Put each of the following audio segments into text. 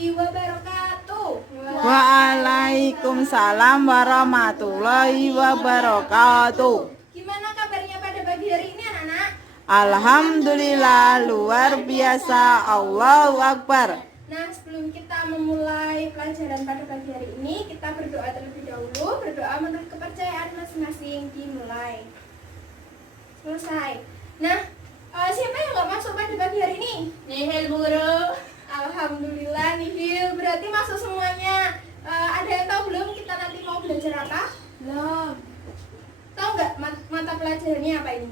warahmatullahi wabarakatuh. Waalaikumsalam warahmatullahi wabarakatuh. Gimana kabarnya pada pagi hari ini anak-anak? Alhamdulillah luar biasa. Allahu Akbar. Nah, sebelum kita memulai pelajaran pada pagi hari ini, kita berdoa terlebih dahulu. Berdoa menurut kepercayaan masing-masing dimulai. Selesai. Nah, siapa yang nggak masuk pada pagi hari ini? Nihil guru. Alhamdulillah nihil, berarti masuk semuanya. Ada yang tahu belum kita nanti mau belajar apa? Belum. Tahu nggak mata pelajarannya apa ini?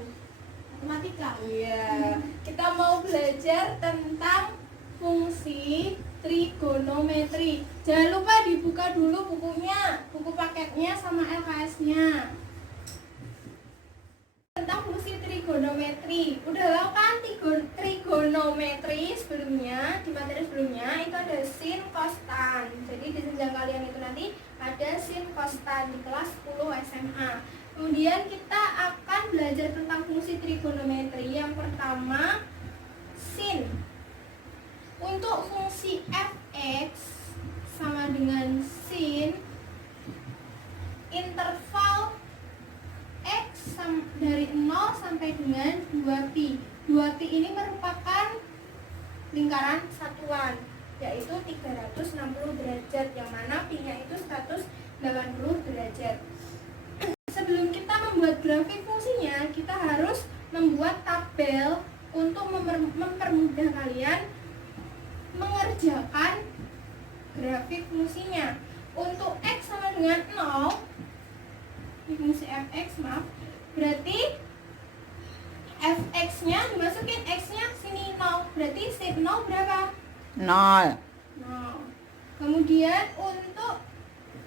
Matematika. Iya, kita mau belajar tentang fungsi trigonometri. Jangan lupa dibuka dulu bukunya, buku paketnya sama LKS-nya. Tentang fungsi trigonometri. Udah tahu kan trigonometri sebelumnya, di materi sebelumnya itu ada sin, cos, tan. Jadi di jenjang kalian itu nanti ada sin, cos, tan di kelas 10 SMA. Kemudian kita akan belajar tentang fungsi trigonometri. Yang pertama, sin. Untuk fungsi fx sama dengan sin interval x dari 0 sampai dengan 2pi. 2pi ini merupakan lingkaran satuan, yaitu 360 derajat, yang mana pi-nya itu 180 derajat. Sebelum kita membuat grafik fungsinya, kita harus membuat tabel untuk mempermudah kalian mengerjakan grafik fungsinya. Untuk x sama dengan 0, fungsi fx, maaf, berarti fx-nya dimasukin, x-nya sini 0, berarti sin 0 berapa? 0. 0. Kemudian untuk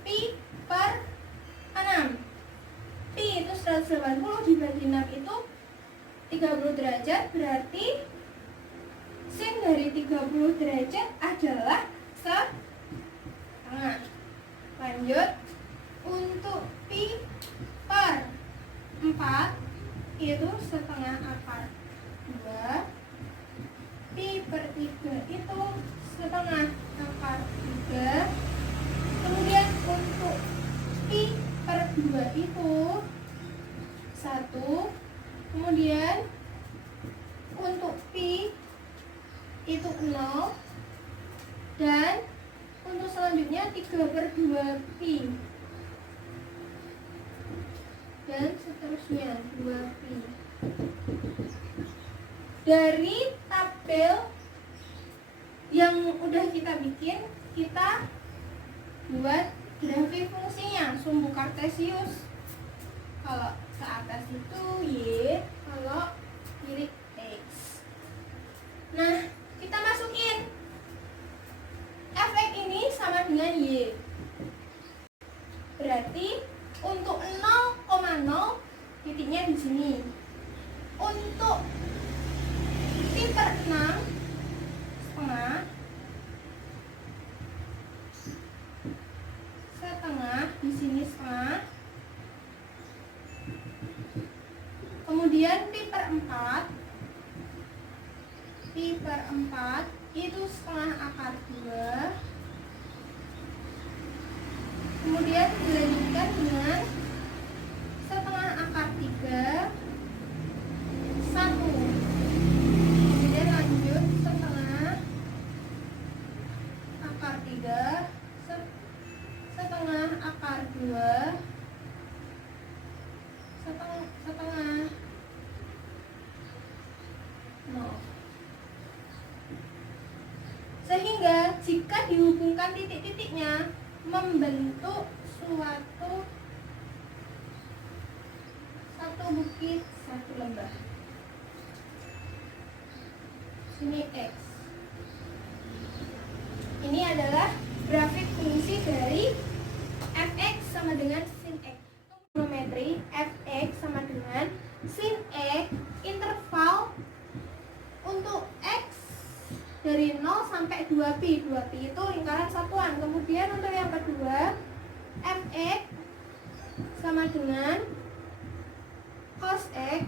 pi per 6, pi itu 180 dibagi 6 itu 30 derajat, berarti sin dari 30 derajat adalah setengah. Lanjut, untuk pi per 4 itu setengah akar 2, pi per 3 itu setengah akar 3. Kemudian untuk pi per 2 itu 1. Kemudian untuk pi itu 0. Dan untuk selanjutnya 3 per 2 pi. Dan seterusnya 2pi. Dari tabel yang udah kita bikin, kita buat grafik fungsinya, sumbu kartesius. Kalau ke atas itu y, kalau kiri x. Nah, kita masukin fx ini sama dengan y. Berarti untuk 0,0 titiknya di sini. Untuk pi per 6 setengah di sini setengah. Kemudian pi per 4 itu setengah akar 2. Kemudian dilanjutkan dengan setengah akar 3 1. Kemudian lanjut setengah akar 3 setengah akar 2 setengah 0. Sehingga jika dihubungkan titik-titiknya membentuk satu bukit, satu lembah. Sini x. Ini adalah grafik fungsi dari fx sama dengan sin x. Trigonometri fx sama dengan sin x, interval untuk x dari 0 sampai 2pi. 2pi itu lingkaran satuan. Kemudian untuk yang kedua, fx sama dengan cos x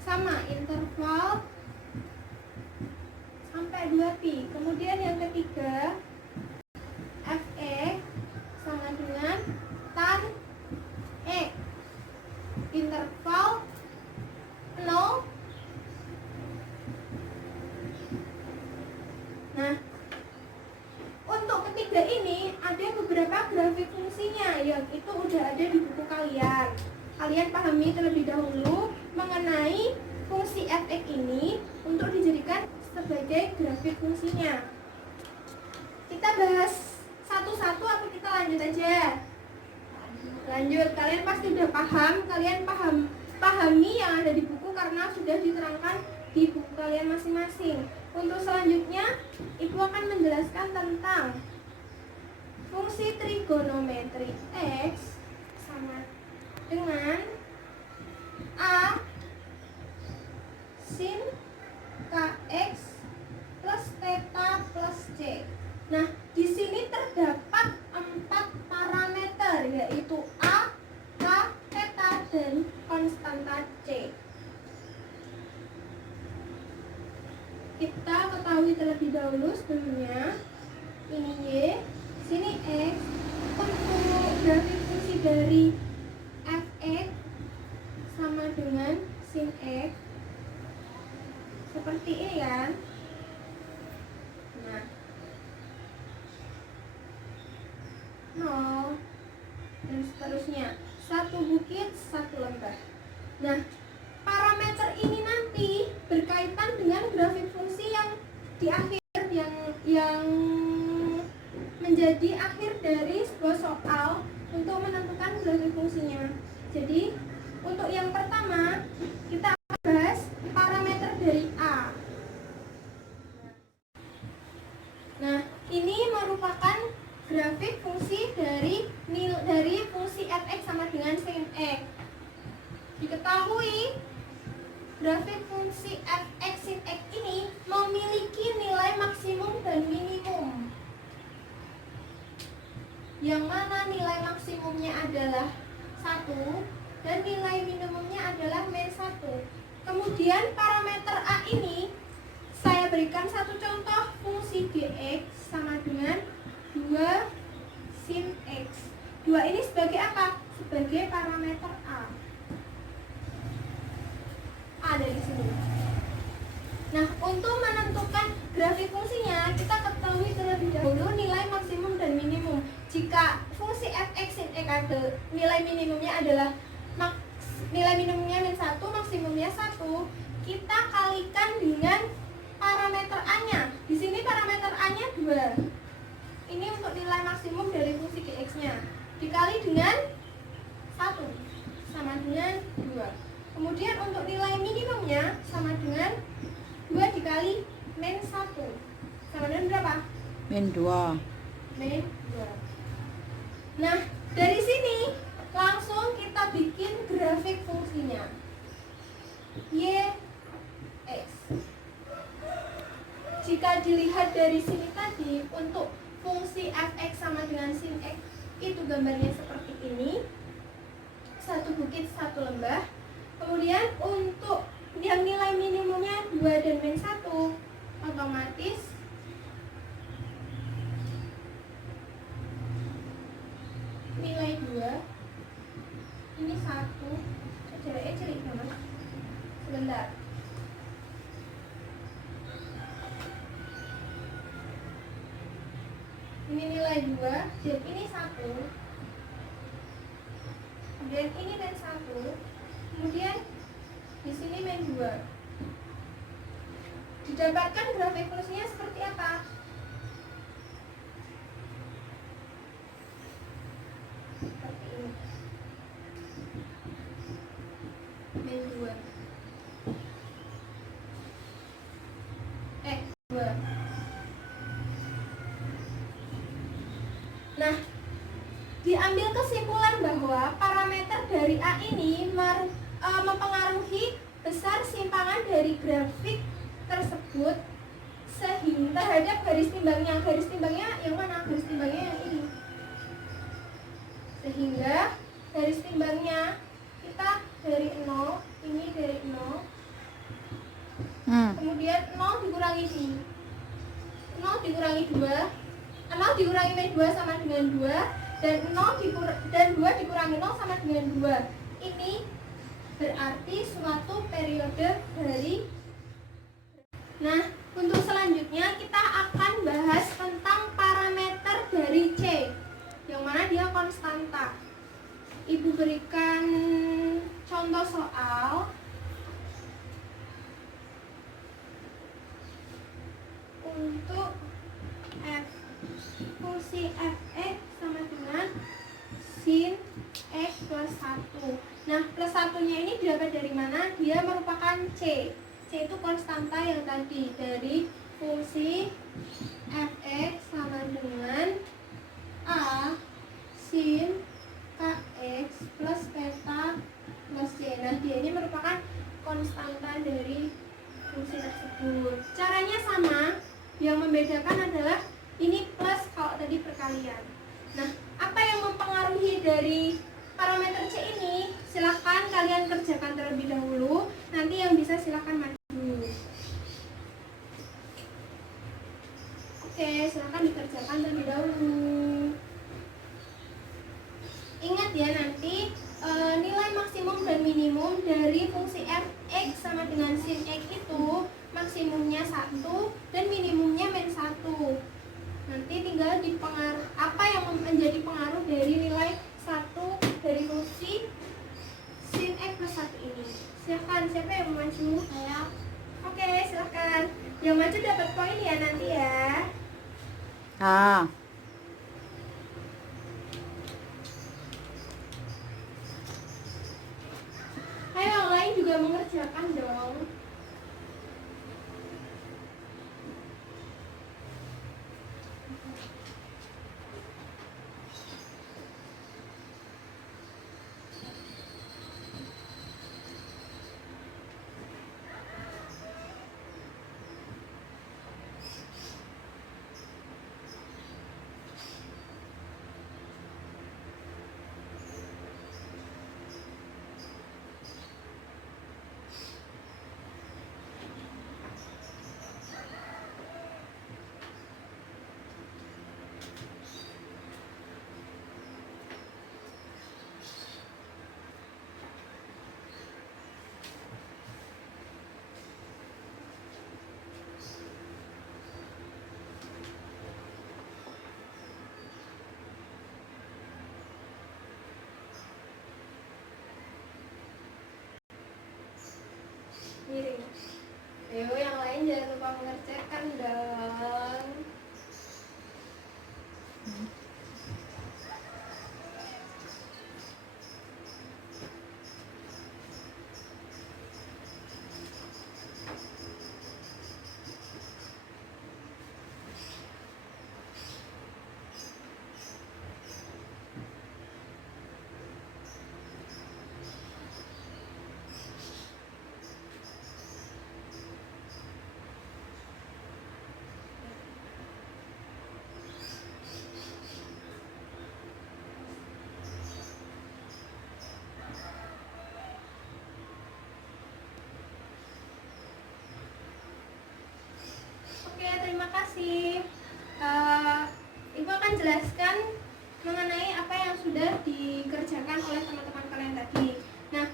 sama interval sampai 2pi. Kemudian yang ketiga, kalian pahami terlebih dahulu mengenai fungsi fx ini untuk dijadikan sebagai grafik fungsinya. Kita bahas satu-satu atau kita lanjut aja? Lanjut, kalian pasti udah paham, pahami yang ada di buku karena sudah diterangkan di buku kalian masing-masing. Untuk selanjutnya, Ibu akan menjelaskan tentang fungsi trigonometri X sama dengan A sin kx plus theta plus c. Nah, di sini terdapat 4 parameter, yaitu A, K, theta, dan konstanta C. Kita ketahui terlebih dahulu sebelumnya, ini Y, sini X. Untuk grafik fungsi dari fx sama dengan sin X seperti ini kan. Nah, 0 dan seterusnya, 1 bukit 1 lembah. Nah, parameter ini nanti berkaitan dengan grafik fungsi yang di akhir, yang menjadi akhir dari sebuah soal untuk menentukan grafik fungsinya. Jadi untuk yang pertama kita akan bahas parameter dari A. Nah, ini merupakan grafik fungsi dari fungsi fx sama dengan sin x. Diketahui grafik fungsi fx sin x ini memiliki nilai maksimum dan minimum, yang mana nilai maksimumnya adalah 1 dan nilai minimumnya adalah min 1. Kemudian parameter A ini saya berikan satu contoh, fungsi dx sama dengan 2 sin x. 2 ini sebagai apa? Sebagai parameter A. Ada di sini. Nah, untuk menentukan grafik fungsinya, kita ketahui terlebih dahulu nilai maksimum dan minimum. Jika fungsi fx sin x ada nilai minimumnya adalah nilai minimumnya min 1, maksimumnya 1, kita kalikan dengan parameter A-nya. Di sini parameter A-nya 2. Ini untuk nilai maksimum dari fungsi dx-nya. Dikali dengan 1 sama dengan 2. Kemudian untuk nilai minimumnya sama dengan 2 dikali min 1. Sama dengan berapa? Min 2. Min 2. Nah, dari sini langsung kita bikin grafik fungsinya. Y, X. Jika dilihat dari sini tadi, untuk fungsi fx sama dengan sin x itu gambarnya seperti ini, 1 bukit 1 lembah. Kemudian untuk yang nilai minimumnya 2 dan min 1, otomatis nilai 2 ini 1 jaraknya cilik banget. Sebentar. Ini nilai 2 dan ini 1. Dan ini min 1. Kemudian di sini min 2. Didapatkan grafik fungsinya seperti apa? Seperti ini. Min 2. 2. Nah, diambil kesimpulan bahwa parameter dari A ini mempengaruhi besar simpangan dari grafik tersebut sehingga terhadap garis timbangnya. Garis timbangnya yang mana? Garis timbangnya yang ini. Sehingga garis timbangnya kita dari 0, ini dari 0. Kemudian 0 dikurangi pi. 0 dikurangi 2. 0 dikurangi min 2 sama dengan 2, dan 2 dikurangi 0 sama dengan 2. Ini berarti suatu periode dari. Nah, untuk selanjutnya kita akan bahas tentang parameter dari C, yang mana dia konstanta. Ibu berikan fungsi fx sama dengan sin x plus 1. Nah, plus satunya ini didapat dari mana? Dia merupakan C. C itu konstanta yang tadi dari fungsi fx sama dengan A sin kx plus theta plus C. Nah, dia ini merupakan konstanta dari fungsi tersebut. Caranya sama, yang membedakan adalah ini plus kalau tadi perkalian. Nah, apa yang mempengaruhi dari parameter C ini? Silahkan kalian kerjakan terlebih dahulu. Nanti yang bisa silahkan maju. Oke, silahkan dikerjakan terlebih dahulu. Ingat ya, nanti nilai maksimum dan minimum dari fungsi fx sama dengan sin x itu maksimumnya 1 dan minimumnya min 1. Nanti tinggal dipengaruh apa yang menjadi pengaruh dari nilai 1 dari fungsi sin x plus 1 ini. Silahkan, siapa yang mau maju? Saya. Oke, silahkan. Yang maju dapat poin ya nanti ya. Ah. Ayo yang lain juga mengerjakan dong. Miring. Ayo yang lain jangan lupa mengerjakan dong. Oke, terima kasih. Ibu akan jelaskan mengenai apa yang sudah dikerjakan oleh teman-teman kalian tadi. Nah,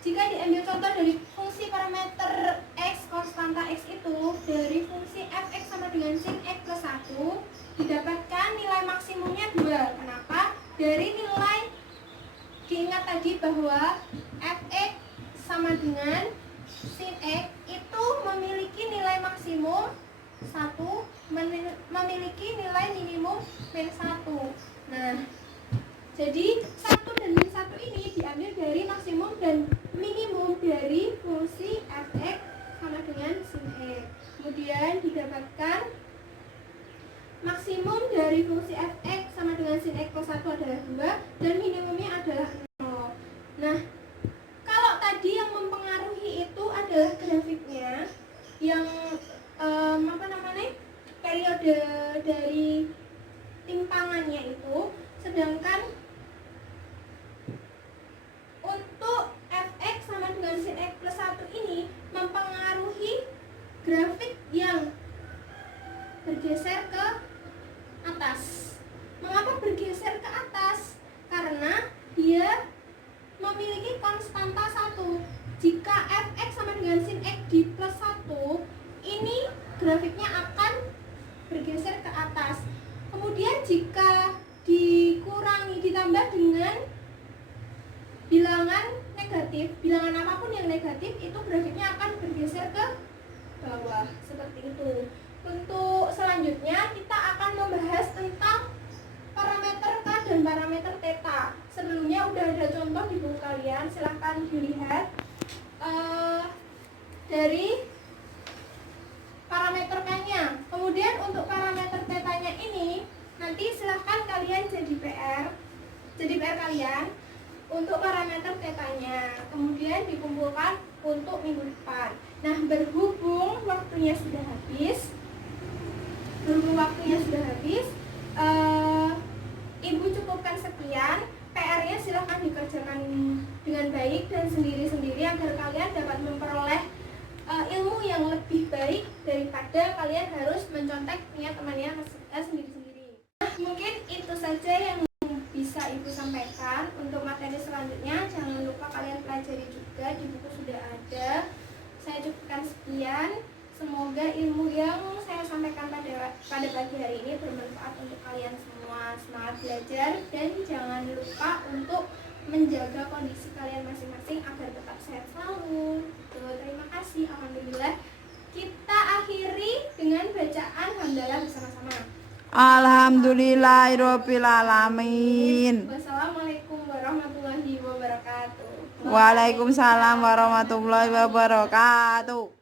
jika diambil contoh dari fungsi parameter x, konstanta x itu dari fungsi fx sama dengan sin x plus 1 didapatkan nilai maksimumnya 2. Kenapa? Dari nilai, diingat tadi bahwa fx sama dengan sin x itu memiliki nilai maksimum 1, memiliki nilai minimum min 1. Nah, jadi 1 dan min 1 ini diambil dari maksimum dan minimum dari fungsi fx sama dengan sin x. Kemudian didapatkan maksimum dari fungsi fx sama dengan sin x plus 1 adalah 2 dan minimumnya adalah 0. Nah, kalau tadi yang mempengaruhi itu adalah grafiknya yang periode dari timpangannya itu, sedangkan untuk fx sama dengan sin x plus 1 ini mempengaruhi grafik yang bergeser ke atas. Mengapa bergeser ke atas? Karena dia memiliki konstanta 1. Jika fx sama dengan sin x di plus 1, ini grafiknya akan bergeser ke atas. Kemudian jika dikurangi ditambah dengan bilangan negatif, bilangan apapun yang negatif, itu grafiknya akan bergeser ke bawah seperti itu. Untuk selanjutnya kita akan membahas tentang udah ada contoh di buku kalian, silahkan dilihat. Dari parameter K-nya. Kemudian untuk parameter θ-nya ini nanti silahkan kalian jadi PR kalian untuk parameter θ-nya. Kemudian dikumpulkan untuk minggu depan. Nah, berhubung waktunya sudah habis, Ibu cukupkan sekian. PR-nya silahkan dikerjakan dengan baik dan sendiri-sendiri agar kalian dapat memperoleh ilmu yang lebih baik daripada kalian harus mencontek punya temannya sendiri-sendiri. Nah, mungkin itu saja yang bisa Ibu sampaikan. Untuk materi selanjutnya jangan lupa kalian pelajari juga, di buku sudah ada. Saya cukupkan sekian. Semoga ilmu yang saya sampaikan pada pagi hari ini bermanfaat untuk kalian semua. Semangat belajar dan jangan lupa untuk menjaga kondisi kalian masing-masing agar tetap sehat selalu. Terima kasih. Alhamdulillah. Kita akhiri dengan bacaan hamdalah bersama-sama. Alhamdulillahirabbil alamin. Wassalamualaikum warahmatullahi wabarakatuh. Waalaikumsalam warahmatullahi wabarakatuh.